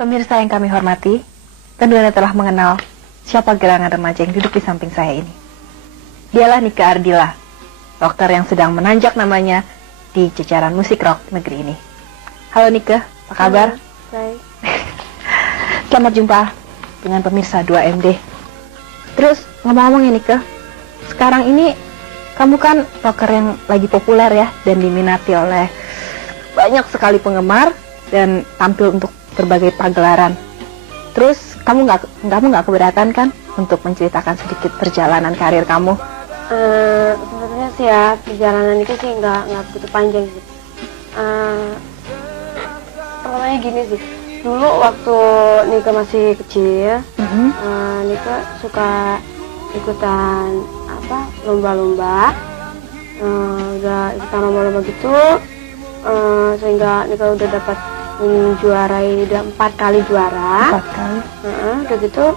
Pemirsa yang kami hormati, tentu Anda telah mengenal siapa gerangan remaja yang duduk di samping saya ini. Dialah Nike Ardila, dokter yang sedang menanjak namanya di jajaran musik rock negeri ini. Halo Nike, apa kabar? Baik. Selamat jumpa dengan pemirsa 2MD. Terus ngomong-ngomong ya Nike, sekarang ini kamu kan rocker yang lagi populer ya dan diminati oleh banyak sekali penggemar dan tampil untuk berbagai pagelaran. Terus kamu nggak keberatan kan untuk menceritakan sedikit perjalanan karir kamu? Sebenarnya sih ya perjalanan itu sih nggak begitu panjang sih. Pertamanya gini sih, dulu waktu Nika masih kecil, Nika suka ikutan lomba-lomba, udah ikutan lomba-lomba gitu, sehingga Nika udah dapat menjuarai, udah 4 kali juara. 4 kali. Udah gitu,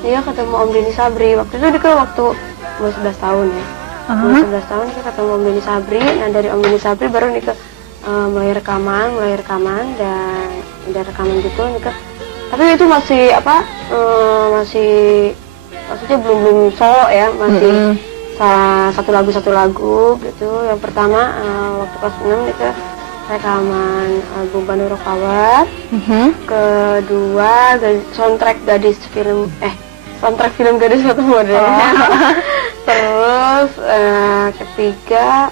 dia ketemu Om Denny Sabri. Waktu itu Nika waktu umur 11 tahun ya. Umur 11 tahun Nika ketemu Om Denny Sabri. Nah dari Om Denny Sabri baru Nika mulai rekaman dan udah rekaman gitu Nika. Tapi itu masih maksudnya belum solo ya, masih satu lagu gitu. Yang pertama waktu kelas 6 Nika rekaman album Bandung Rock Power. Kedua soundtrack film Gadis Foto Model. Terus ketiga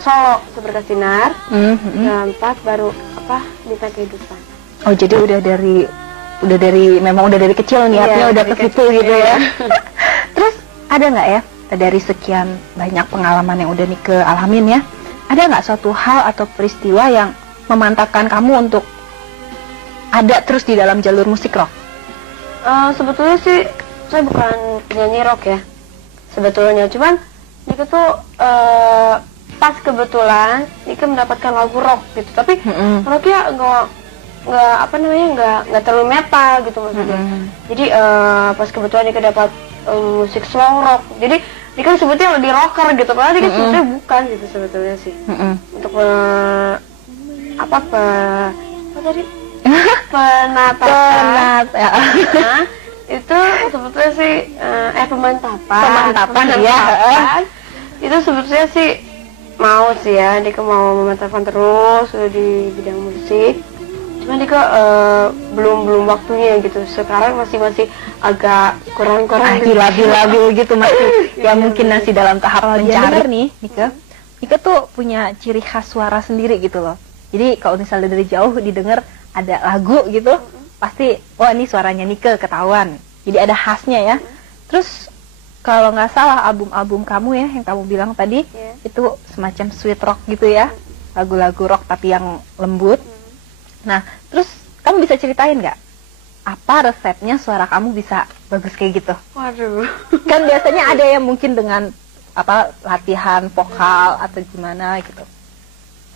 solo Seberkas Sinar. Keempat baru Bintang Kehidupan. Oh jadi udah dari kecil niatnya udah ke situ gitu ya. Terus ada nggak ya dari sekian banyak pengalaman yang udah Nike alamin ya, ada nggak suatu hal atau peristiwa yang memantapkan kamu untuk ada terus di dalam jalur musik rock? Sebetulnya sih saya bukan penyanyi rock ya sebetulnya, cuman Nika tuh pas kebetulan Nika mendapatkan lagu rock gitu, tapi rocknya nggak terlalu metal gitu maksudnya. Jadi pas kebetulan Nika dapat musik slow rock, jadi Nika sebetulnya lebih rocker gitu, padahal Nika sebetulnya bukan gitu sebetulnya sih. Untuk penatapan itu sebetulnya sih pemantapan ya. Itu sebetulnya sih mau sih ya, Nika mau memantapkan terus di bidang musik. Cuman Nika belum waktunya gitu. Sekarang masih agak kurang labil gitu masih. Ya mungkin masih dalam tahap mencari nih Nika tuh punya ciri khas suara sendiri gitu loh. Jadi kalau misalnya dari jauh didengar ada lagu gitu, pasti wah ini suaranya Nika ketahuan. Jadi ada khasnya ya. Terus kalau nggak salah album kamu ya yang kamu bilang tadi itu semacam sweet rock gitu ya, lagu-lagu rock tapi yang lembut. Nah terus kamu bisa ceritain nggak apa resepnya suara kamu bisa bagus kayak gitu? Waduh. Kan biasanya ada yang mungkin dengan latihan vokal atau gimana gitu.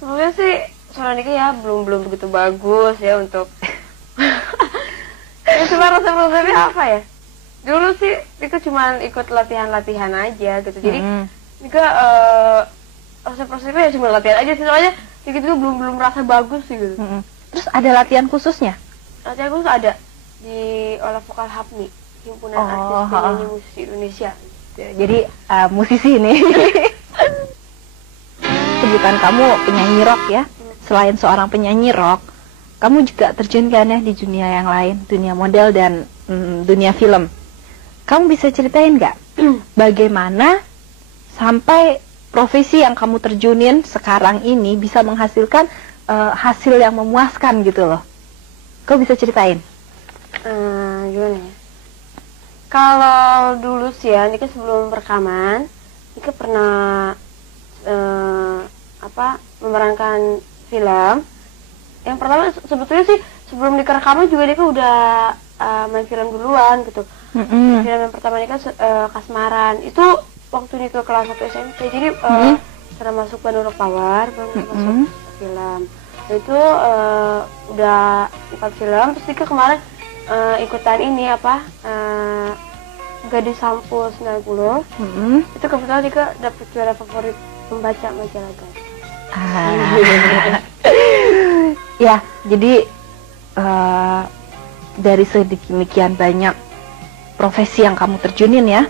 Sebenarnya sih suara Nika ya belum begitu bagus ya untuk ya cuma resep-resepnya apa ya? Dulu sih Nika cuma ikut latihan aja gitu. Jadi Nika resep-resepnya ya cuma latihan aja sih, soalnya Nika juga belum merasa bagus sih gitu. Terus ada latihan khususnya? Latihan khusus ada di Olah Vokal HAPMI, Himpunan Artis Penyanyi Musisi Indonesia. Jadi musisi nih. Sebutan kamu penyanyi rock ya. Selain seorang penyanyi rock, kamu juga terjun kan ya di dunia yang lain, dunia model dan dunia film. Kamu bisa ceritain nggak bagaimana sampai profesi yang kamu terjunin sekarang ini bisa menghasilkan hasil yang memuaskan gitu loh? Kau bisa ceritain? Gimana ya? Kalau dulu sih ya, Nika sebelum rekaman, Nika pernah memerankan film. Yang pertama sebetulnya sih sebelum Nika rekaman juga Nika udah main film duluan gitu. Film yang pertama Nika Kasmaran. Itu waktu Nika kelas 1 SMP. Jadi setelah masuk Bandung Rock Power baru masuk film. Itu udah 4 film. Terus Nika kemarin ikutan ini Gadis Sampul 90. Itu kebetulan Nika dapet juara favorit pembaca majalah Gadis. Ya, jadi dari sedemikian banyak profesi yang kamu terjunin ya,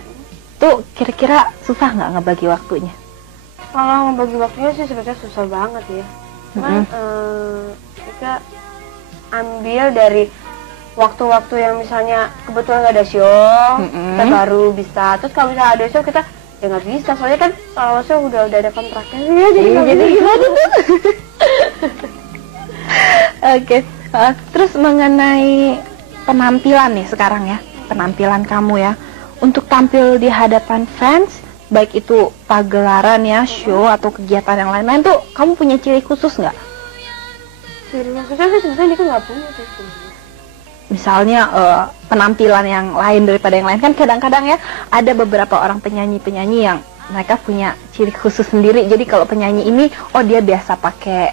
tuh kira-kira susah nggak ngebagi waktunya? Kalau ngebagi waktunya sih sebenarnya susah banget ya. Cuman kita ambil dari waktu-waktu yang misalnya kebetulan nggak ada show, kita baru bisa. Terus kalau misalnya ada show kita ya nggak bisa, soalnya kan kalau show udah ada kontraknya ya, jadi gimana tuh? Oke, terus mengenai penampilan nih sekarang ya, penampilan kamu ya, untuk tampil di hadapan fans, baik itu pagelaran ya, show atau kegiatan yang lain-lain tuh, kamu punya ciri khusus nggak? Ciri khususnya sih sebenarnya Nika nggak punya sih sebenarnya. Misalnya penampilan yang lain daripada yang lain, kan kadang-kadang ya ada beberapa orang penyanyi-penyanyi yang mereka punya ciri khusus sendiri. Jadi kalau penyanyi ini, oh dia biasa pakai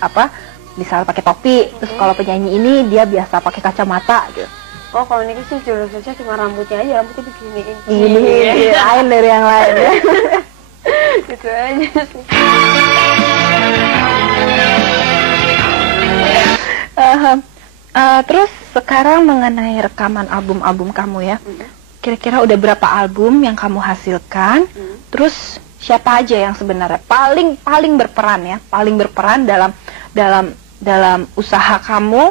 apa? Misalnya pakai topi. Terus kalau penyanyi ini dia biasa pakai kacamata gitu. Oh kalau Nika sih ciri khususnya cuma rambutnya aja, rambutnya begini. Ini lain dari yang lain ya. Gitu aja sih. Terus sekarang mengenai rekaman album-album kamu ya, kira-kira udah berapa album yang kamu hasilkan? Terus siapa aja yang sebenarnya paling berperan ya, paling berperan dalam usaha kamu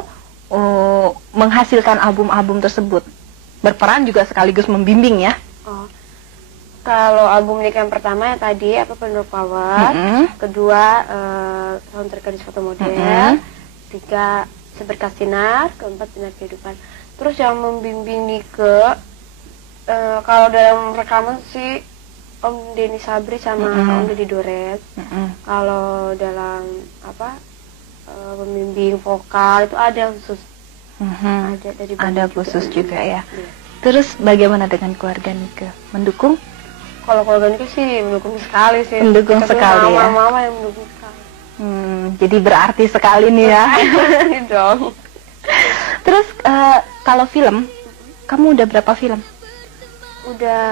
menghasilkan album-album tersebut? Berperan juga sekaligus membimbing ya? Oh. Kalau album Nika yang pertama yang tadi apa Penuh Power, kedua soundtrack gadis foto model, tiga Seberkas Sinar, keempat Sinar Kehidupan. Terus yang membimbing Nika kalau dalam rekaman sih Om Denny Sabri sama Om Deddy Dores. Kalau dalam membimbing vokal itu ada khusus. Ada khusus juga ya. Terus bagaimana dengan keluarga Nika? Mendukung? Kalau keluarga Nika sih mendukung sekali sih. Mendukung sekali ya. Mama yang mendukung sekali. Jadi berarti sekali nih ya. Dong. Terus kalau film, kamu udah berapa film? Udah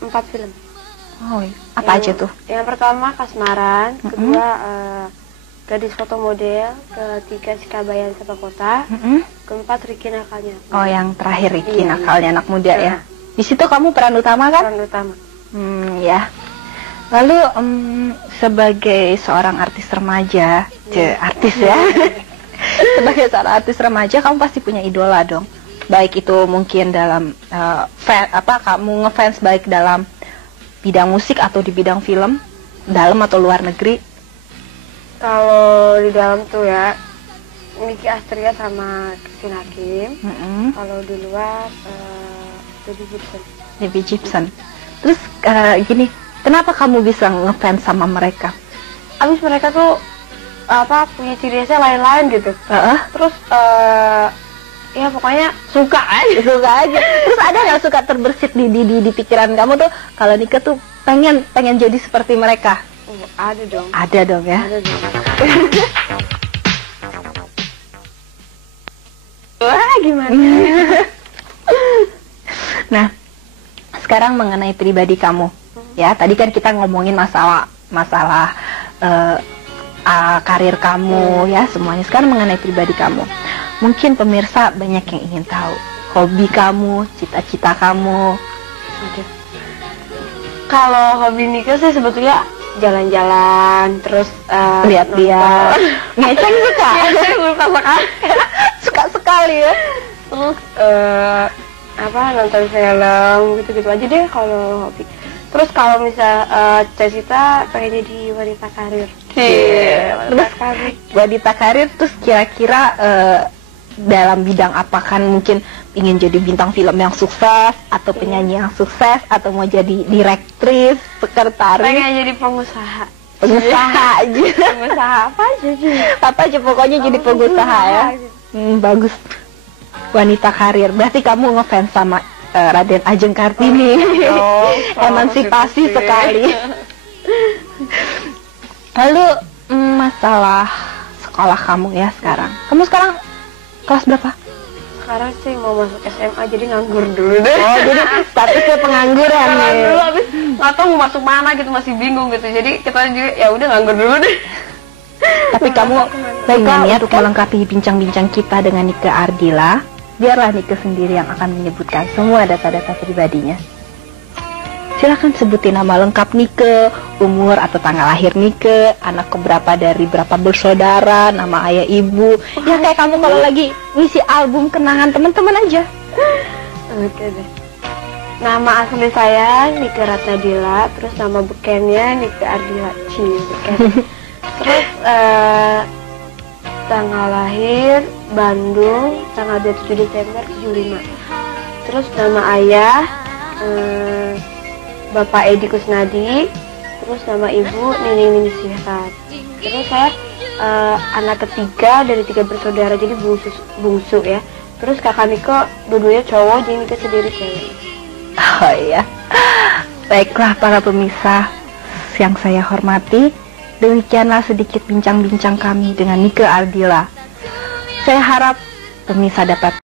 4 film. Oh, apa aja tuh? Yang pertama Kasmaran, kedua Gadis Foto Model, ketiga Sikabayan Sepak Kota, keempat Riki Nakalnya. Oh, yang terakhir Riki Nakalnya anak muda ya. Di situ kamu peran utama kan? Peran utama. Ya. Lalu sebagai seorang artis remaja, artis ya. Sebagai seorang artis remaja, kamu pasti punya idola dong. Baik itu mungkin dalam kamu ngefans baik dalam bidang musik atau di bidang film, dalam atau luar negeri. Kalau di dalam tuh ya Niki Astria sama Christine Hakim. Kalau di luar Debbie Gibson. Terus gini, kenapa kamu bisa ngefans sama mereka? Abis mereka tuh punya ciri khasnya lain-lain gitu. Terus ya pokoknya suka aja. Terus ada nggak suka terbersit di pikiran kamu tuh kalau Nika tuh pengen jadi seperti mereka? Ada dong. Ada dong ya. Ada dong. Wah gimana? Nah, sekarang mengenai pribadi kamu, ya tadi kan kita ngomongin masalah karir kamu ya semuanya. Sekarang mengenai pribadi kamu, mungkin pemirsa banyak yang ingin tahu hobi kamu, cita-cita kamu. Kalau hobi Nika sih sebetulnya jalan-jalan, terus lihat-lihat, ngeceng suka, suka sekali ya. Terus nonton film gitu-gitu aja deh kalau hobi. Terus kalau misal cita-cita pengen jadi wanita karir. Terus wanita karir terus kira-kira dalam bidang apa, kan mungkin ingin jadi bintang film yang sukses atau penyanyi yang sukses atau mau jadi direktris, sekretaris? Pengen jadi pengusaha aja. Pengusaha apa aja pokoknya jadi pengusaha ya. Bagus. Wanita karir, berarti kamu ngefans sama Raden Ajeng Kartini. Emansipasi sekali. Lalu masalah sekolah kamu ya sekarang. Kamu sekarang kelas berapa? Sekarang sih mau masuk SMA jadi nganggur dulu deh. Oh, jadi statusnya pengangguran nih. Dulu habis nggak tahu mau masuk mana gitu, masih bingung gitu. Jadi kita juga ya udah nganggur dulu deh. Tapi kamu baiklah untuk melengkapi bincang-bincang kita dengan Nike Ardila, biarlah Nike sendiri yang akan menyebutkan semua data-data pribadinya. Silahkan sebutin nama lengkap Nike, umur atau tanggal lahir Nike, anak keberapa dari berapa bersaudara, nama ayah ibu. Ya kayak kamu kalau lagi ngisi album kenangan teman-teman aja. Oke deh. Nama asli saya Nike Ratnadila, terus nama bekennya Nike Ardila beken. Terus tanggal lahir Bandung, tanggal 27 Desember 75. Terus nama ayah Bapak Edi Kusnadi, terus nama ibu Nining Nini Sihat. Terus saya anak ketiga dari 3 bersaudara, jadi bungsu ya. Terus kakak Niko dua-duanya cowok, jadi Niko sendiri cewek. Oh iya. Baiklah para pemirsa yang saya hormati, demikianlah sedikit bincang-bincang kami dengan Nike Ardila. Saya harap pemirsa dapat